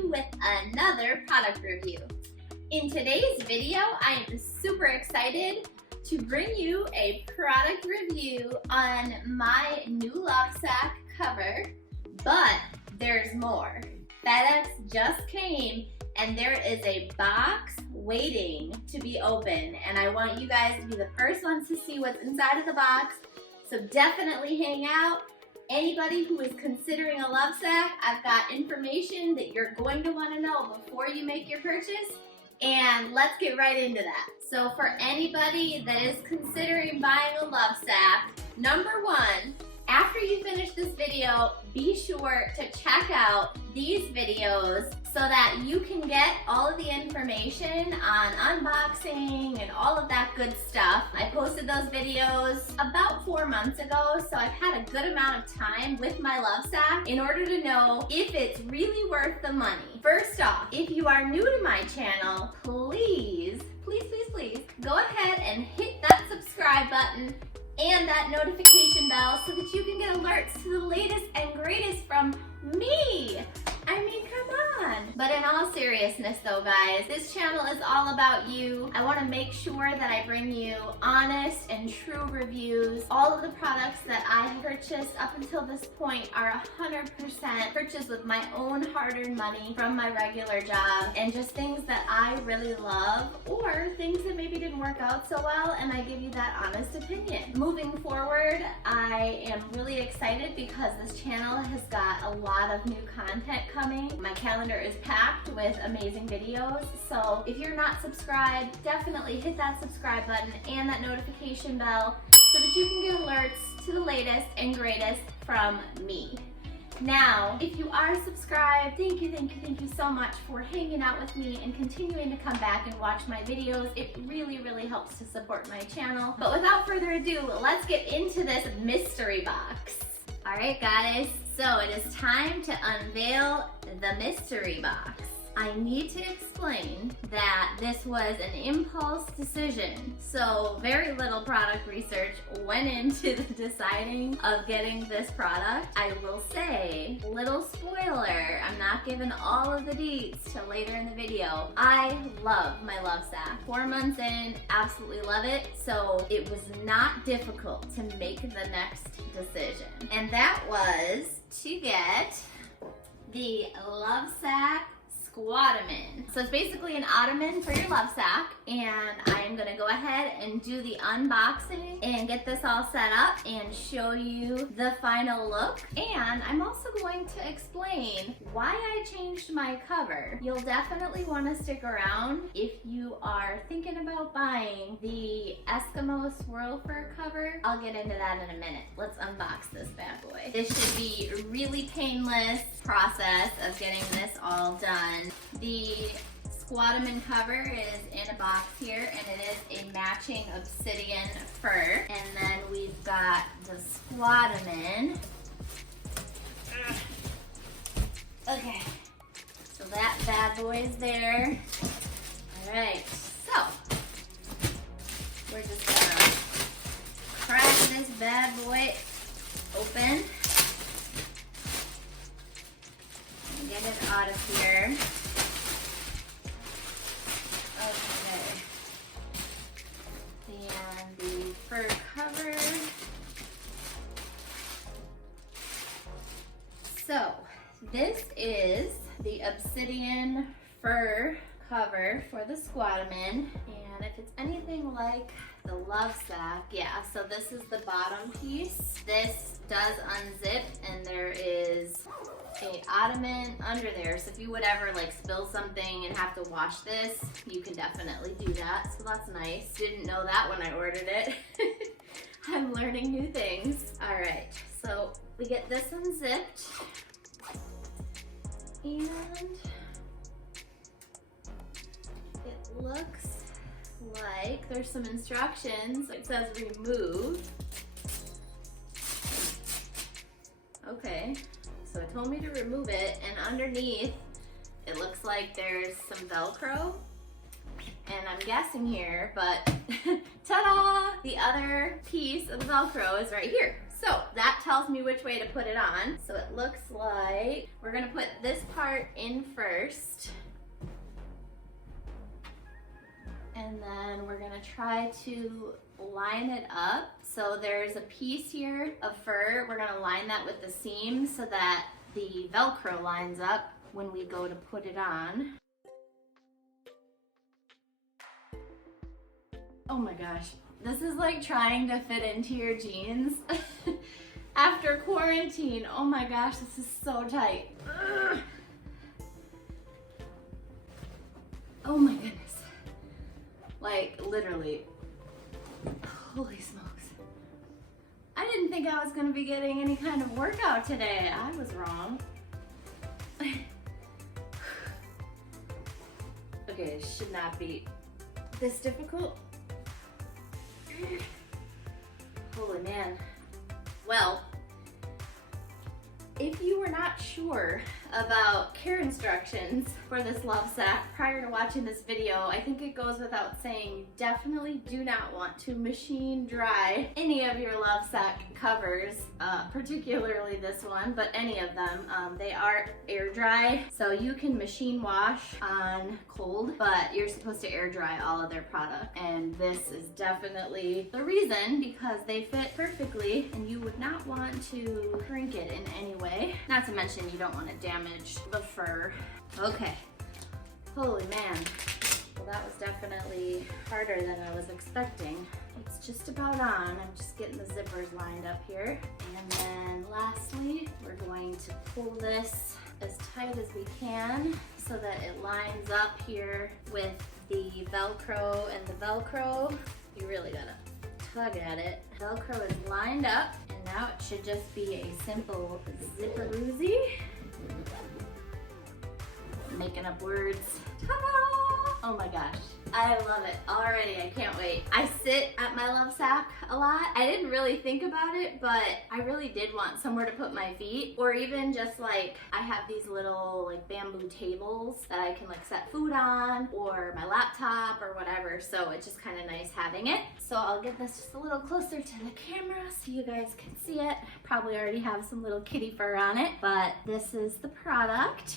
you with another product review. In today's video, I am super excited to bring you a product review on my new LoveSac cover, but there's more. FedEx just came and there is a box waiting to be open, and I want you guys to be the first ones to see what's inside of the box, so definitely hang out. Anybody who is considering a LoveSac, I've got information that you're going to want to know before you make your purchase, and let's get right into that. So for anybody that is considering buying a LoveSac, number one, after you finish this video, be sure to check out these videos so that you can get all of the information on unboxing and all of that good stuff. I posted those videos about 4 months ago, so I've had a good amount of time with my LoveSac in order to know if it's really worth the money. First off, if you are new to my channel, please go ahead and hit that subscribe button and that notification bell so that you can get alerts to the latest and greatest from me. I mean, come on. But in all seriousness though, guys, this channel is all about you. I want to make sure that I bring you honest and true reviews. All of the products that I have purchased up until this point are 100% purchased with my own hard-earned money from my regular job, and just things that I really love or things that maybe didn't work out so well, and I give you that honest opinion. Moving forward, I am really excited because this channel has got a lot of new content coming. My calendar is packed with amazing videos, so if you're not subscribed, definitely hit that subscribe button and that notification bell so that you can get alerts to the latest and greatest from me. Now, if you are subscribed, thank you so much for hanging out with me and continuing to come back and watch my videos. It really helps to support my channel. But without further ado, let's get into this mystery box. All right, guys, so it is time to unveil the mystery box. I need to explain that this was an impulse decision, so very little product research went into the deciding of getting this product. I will say, little spoiler, I'm not giving all of the deets till later in the video. I love my LoveSac. 4 months in, absolutely love it, so it was not difficult to make the next decision, and that was to get the LoveSac Squattoman. So it's basically an ottoman for your LoveSac, and I am gonna go ahead and do the unboxing and get this all set up and show you the final look. And I'm also going to explain why I changed my cover. You'll definitely want to stick around if you are thinking about buying the Eskimo Swirl Phur cover. I'll get into that in a minute. Let's unbox this bad boy. This should be a really painless process of getting this all done. The Squattoman cover is in a box here, and it is a matching Obsidian fur. And then we've got the Squattoman. Okay, so that bad boy is there. All right, so we're just gonna crack this bad boy open and get it out of here. Okay, and the fur cover. So this is the Obsidian fur cover for the Squattoman, and if it's anything like the LoveSac, yeah, so this is the bottom piece. This does unzip, and there is a ottoman under there, so if you would ever like spill something and have to wash this, you can definitely do that, so that's nice. Didn't know that when I ordered it. I'm learning new things. All right, so we get this unzipped, and it looks like there's some instructions. It says remove. Okay, so it told me to remove it, and underneath it looks like there's some Velcro, and I'm guessing here, but ta-da! The other piece of Velcro is right here. So that tells me which way to put it on. So it looks like we're gonna put this part in first. And then we're gonna try to line it up. So there's a piece here of fur. We're gonna line that with the seam so that the Velcro lines up when we go to put it on. Oh my gosh. This is like trying to fit into your jeans after quarantine. Oh my gosh, this is so tight. Ugh. Oh my goodness. Like literally, holy smokes. I didn't think I was gonna be getting any kind of workout today. I was wrong. Okay, it should not be this difficult. Holy man. Well, if you were not sure about care instructions for this LoveSac prior to watching this video, I think it goes without saying you definitely do not want to machine dry any of your LoveSac covers, particularly this one, but any of them. They are air dry, so you can machine wash on cold, but you're supposed to air dry all of their product. And this is definitely the reason, because they fit perfectly and you would not want to shrink it in any way. Not to mention you don't want to damage the fur. Okay, holy man. Well, that was definitely harder than I was expecting. It's just about on. I'm just getting the zippers lined up here. And then lastly, we're going to pull this as tight as we can so that it lines up here with the Velcro, and the Velcro, you really gotta tug at it. Velcro is lined up, and now it should just be a simple zipperoozy. Making up words. Ta-da! Oh my gosh, I love it already. I can't wait. I sit at my LoveSac a lot. I didn't really think about it, but I really did want somewhere to put my feet, or even just like, I have these little like bamboo tables that I can like set food on, or my laptop or whatever, so it's just kind of nice having it. So I'll get this just a little closer to the camera so you guys can see it. Probably already have some little kitty fur on it, but this is the product.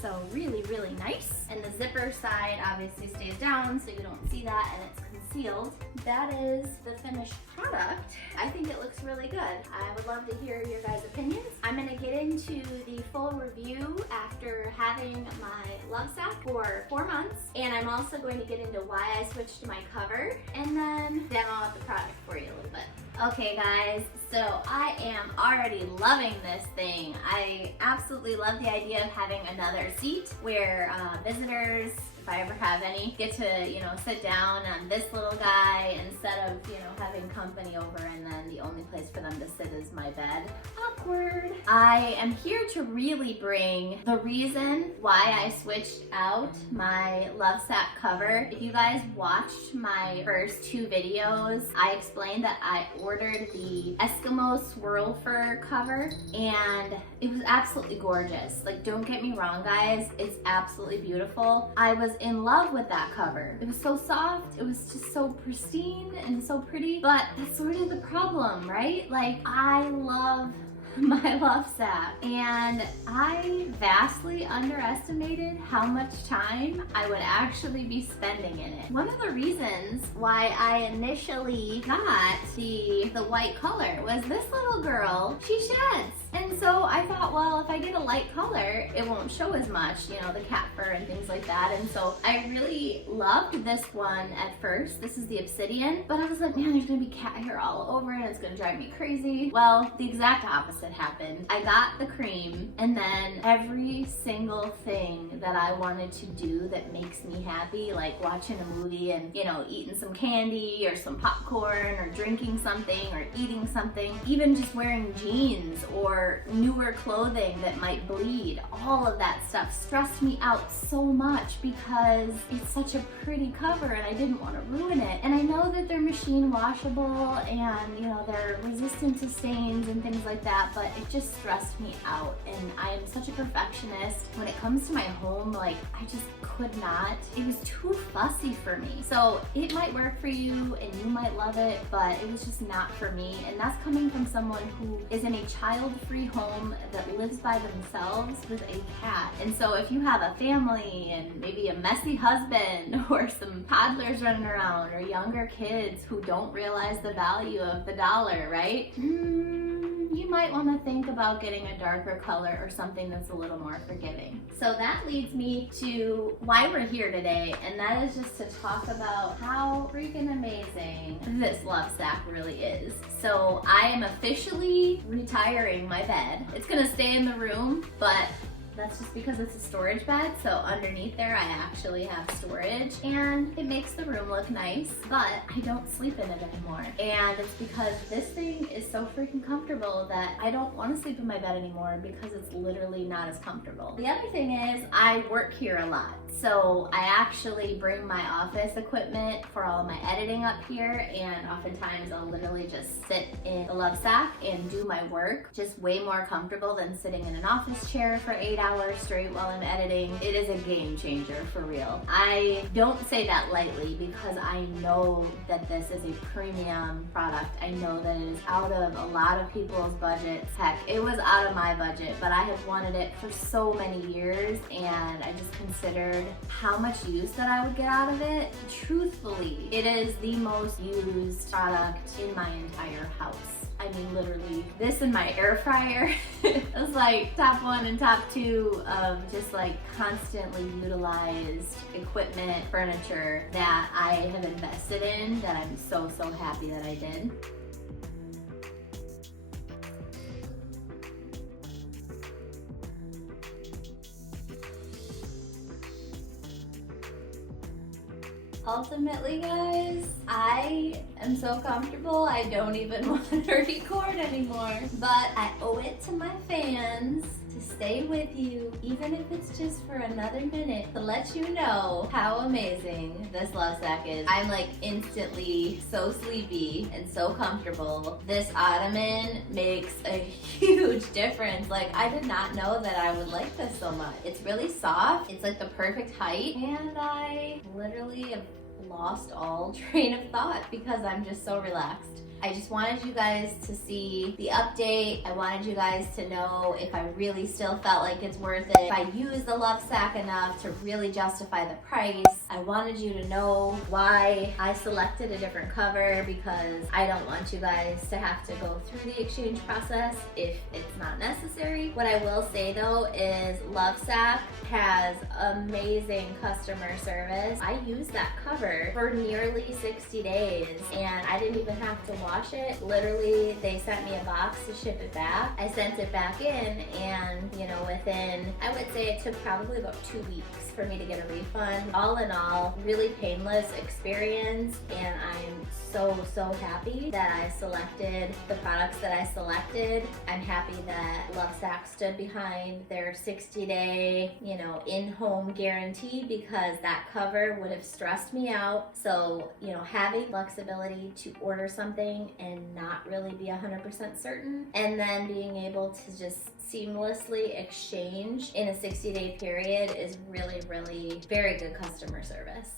So really, really nice. And the zipper side obviously stays down so you don't see that, and it's concealed. That is the finished product. I think it looks really good. I would love to hear your guys' opinions. I'm gonna get into the full review after having my LoveSac for 4 months. And I'm also going to get into why I switched to my cover, and then demo out the product for you a little bit. Okay guys, so I am already loving this thing. I absolutely love the idea of having another seat where visitors, if I ever have any, get to, you know, sit down on this little guy instead of, you know, having company over and then the only place for them to sit is my bed. Awkward. I am here to really bring the reason why I switched out my LoveSac cover. If you guys watched my first 2 videos, I explained that I ordered the Eskimo Swirl Phur cover, and it was absolutely gorgeous. Like, don't get me wrong guys, it's absolutely beautiful. I was in love with that cover. It was so soft, it was just so pristine and so pretty, but that's sort of the problem, right? Like, I love my LoveSac, and I vastly underestimated how much time I would actually be spending in it. One of the reasons why I initially got the white color was this little girl, she sheds. And so I thought, well, if I get a light color, it won't show as much, you know, the cat fur and things like that. And so I really loved this one at first. This is the Obsidian, but I was like, man, there's gonna be cat hair all over it. It's gonna drive me crazy. Well, the exact opposite happened. I got the cream, and then every single thing that I wanted to do that makes me happy, like watching a movie and, you know, eating some candy or some popcorn or drinking something or eating something, even just wearing jeans or newer clothing that might bleed, all of that stuff stressed me out so much because it's such a pretty cover and I didn't want to ruin it. And I know that they're machine washable and, you know, they're resistant to stains and things like that, but it just stressed me out. And I am such a perfectionist. When it comes to my home, like, I just could not. It was too fussy for me. So it might work for you and you might love it, but it was just not for me. And that's coming from someone who is in a child-free home that lives by themselves with a cat. And so if you have a family and maybe a messy husband or some toddlers running around or younger kids who don't realize the value of the dollar, right? You might want to think about getting a darker color or something that's a little more forgiving. So that leads me to why we're here today, and that is just to talk about how freaking amazing this LoveSac really is. So I am officially retiring my bed. It's gonna stay in the room, but that's just because it's a storage bed, so underneath there I actually have storage, and it makes the room look nice, but I don't sleep in it anymore. And it's because this thing is so freaking comfortable that I don't want to sleep in my bed anymore because it's literally not as comfortable. The other thing is I work here a lot, so I actually bring my office equipment for all of my editing up here, and oftentimes I'll literally just sit in the LoveSac and do my work. Just way more comfortable than sitting in an office chair for 8 hours straight while I'm editing. It is a game changer for real. I don't say that lightly because I know that this is a premium product. I know that it is out of a lot of people's budgets. Heck, it was out of my budget, but I have wanted it for so many years, and I just considered how much use that I would get out of it. Truthfully, it is the most used product in my entire house. I mean, literally, this and my air fryer is like top 1 and top 2 of just like constantly utilized equipment, furniture that I have invested in, that I'm so happy that I did. Ultimately, guys, I am so comfortable I don't even want to record anymore. But I owe it to my fans to stay with you, even if it's just for another minute, to let you know how amazing this LoveSac is. I'm like instantly so sleepy and so comfortable. This ottoman makes a huge difference. Like, I did not know that I would like this so much. It's really soft. It's like the perfect height, and I literally have lost all train of thought because I'm just so relaxed. I just wanted you guys to see the update. I wanted you guys to know if I really still felt like it's worth it, if I use the LoveSac enough to really justify the price. I wanted you to know why I selected a different cover, because I don't want you guys to have to go through the exchange process if it's not necessary. What I will say though is LoveSac has amazing customer service. I used that cover for nearly 60 days and I didn't even have to wash it. Literally, they sent me a box to ship it back. I sent it back in, and you know, within, I would say it took probably about 2 weeks for me to get a refund. All in all, really painless experience, and I'm so happy that I selected the products that I selected. I'm happy that LoveSac stood behind their 60-day, you know, in-home guarantee, because that cover would have stressed me out. So, you know, having flexibility to order something and not really be 100% certain, and then being able to just seamlessly exchange in a 60-day period is really very good customer service.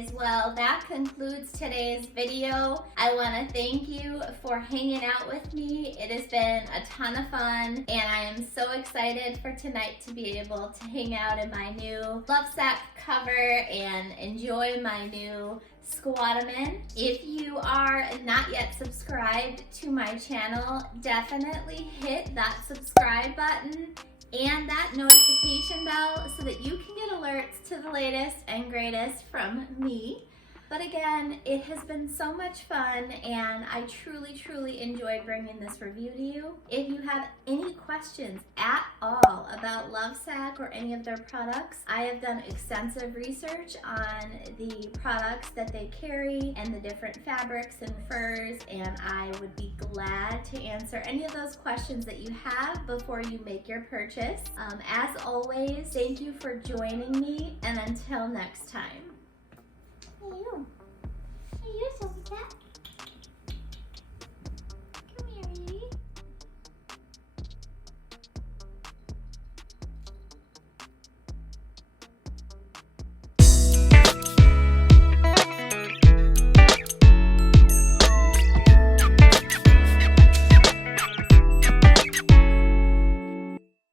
guys. Well, that concludes today's video. I want to thank you for hanging out with me. It has been a ton of fun, and I am so excited for tonight to be able to hang out in my new LoveSac cover and enjoy my new Squattoman. If you are not yet subscribed to my channel, definitely hit that subscribe button and that notification bell so that you can get alerts to the latest and greatest from me. But again, it has been so much fun, and I truly enjoyed bringing this review to you. If you have any questions at all about LoveSac or any of their products, I have done extensive research on the products that they carry and the different fabrics and furs, and I would be glad to answer any of those questions that you have before you make your purchase. As always, thank you for joining me, and until next time. You.